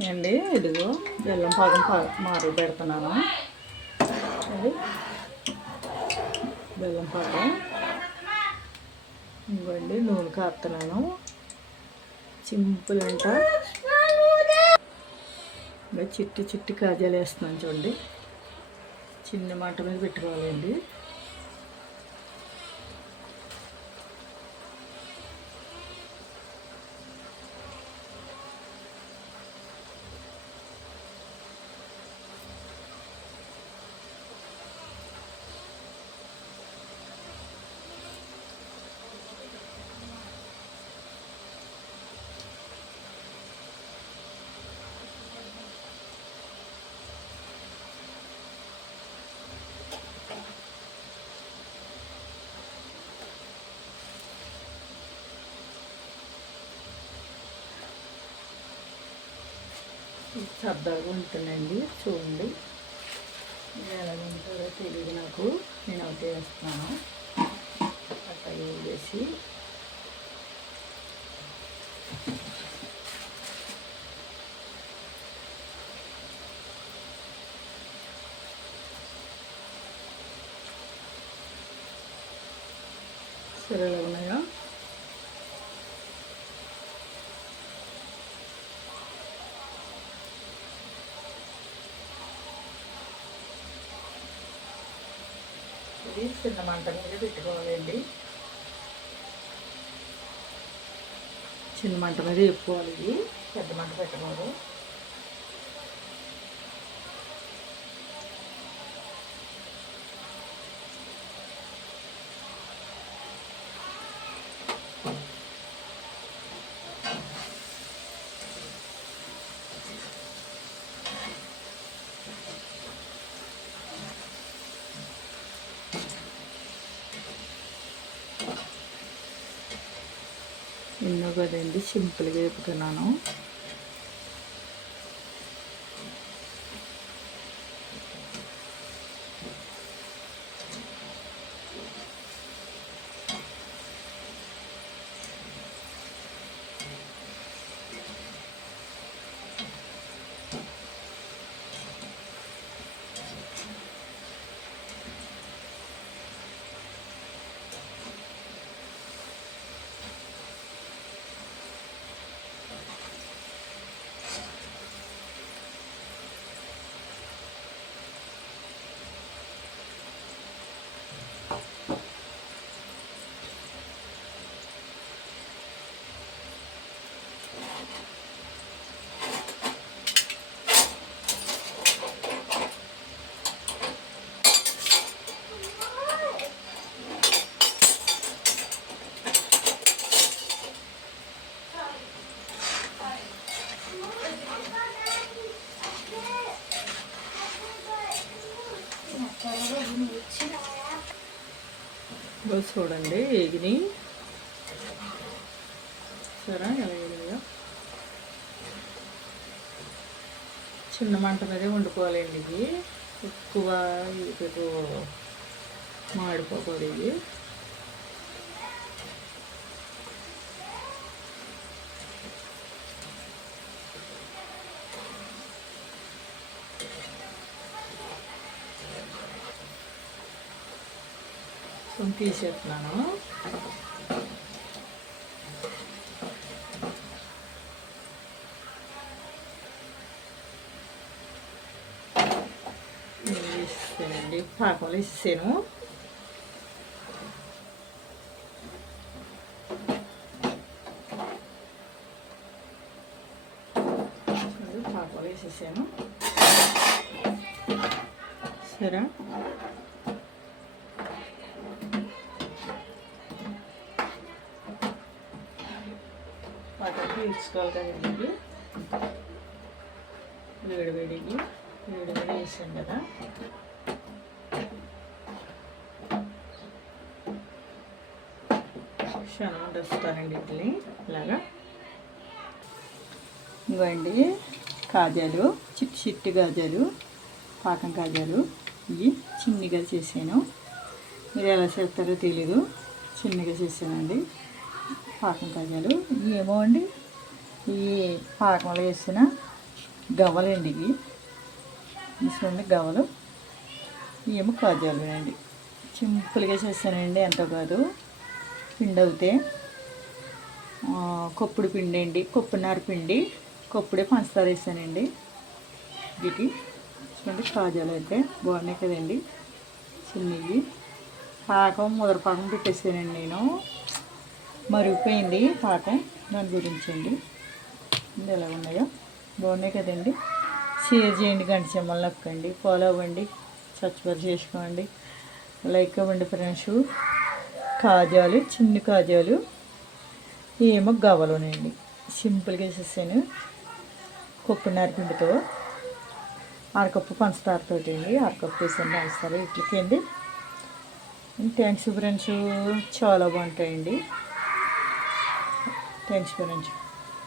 అండి ఇదిగో బెల్లం పాకం మారు పెడుతున్నాను. అది బెల్లం పాకం. ఇవ్వండి నూనె కాస్తున్నాను. సింపుల్ అంట. ఇంకా చిట్టి చిట్టి కాజాలు వేస్తున్నాను చూడండి. చిన్న మంట మీద పెట్టుకోవాలండి. సరదాగా ఉంటుందండి. చూడండి ఎలా ఉంటుందో తెలియదు నాకు. నేను ఒకటి వేస్తున్నాను. అట్లా వేసి సరే ఎలా ఉన్నాయో ఇది చిన్న మంట మీద పెట్టుకోవాలండి. చిన్న మంట మీద వేపుకోవాలి. ఇది పెద్ద మంట పెట్టకూడదు. ఎన్నో కదండి సింపుల్గా వేపుతున్నాను. చూడండి ఎగిని సరే ఎలా ఎగినాయో. చిన్న మంట మీదే వండుకోవాలండి. ఇది ఎక్కువ ఇది మాడిపోకూడదు. ఇది తీసేస్తున్నాను. వేసేసానండి. పాకంలో వేసేసాను. పాకంలో వేసేసాను. సరే పాటకి ఇచ్చుకోవాలి కదండి. వేడివేడికి వేడివేడి వేసాను కదా. క్షణం వస్తానండి ఇడ్లీ ఇలాగా. ఇవ్వండి కాజాలు, చిట్టి చిట్టి గాజాలు, పాకం కాజాలు. ఇవి చిన్నగా చేసాను. మీరు ఎలా చేస్తారో తెలీదు. చిన్నగా చేసానండి పాకం కాజాలు. ఏమో అండి ఈ పాకంలో వేసిన గవ్వలండి ఇవి. చూడండి గవ్వలు, ఇవేమో కాజాలు అండి. సింపుల్గా చేశానండి, ఎంతో కాదు. పిండి అవుతే కొప్పుడు పిండి అండి, కొప్పున్నర పిండి, కొప్పుడే పంచదార వేసానండి వీటి. చూడండి కాజాలు అయితే బాగున్నాయి కదండి చిన్నవి. పాకం ముదర పాకం పెట్టేసానండి నేను, మరిగిపోయింది పాకం. దాని గురించి అండి ఎలా ఉన్నాయో బాగున్నాయి కదండి. షేర్ చేయండి, గంట చెమ్మలు నొక్కండి, ఫాలో అవ్వండి, సబ్స్క్రైబ్ చేసుకోండి, లైక్ అవ్వండి ఫ్రెండ్స్. కాజాలు, చిన్న కాజాలు, ఏమో గవ్వలునండి. సింపుల్గా వేసేసాను కొప్పున్నర పిండితో, అరకప్పు పంచదారతో అండి. అరకప్పు వేసాను పంచదార ఇట్లకి అండి. థ్యాంక్స్ ఫ్రెండ్స్, చాలా బాగుంటాయండి. Thanks friends.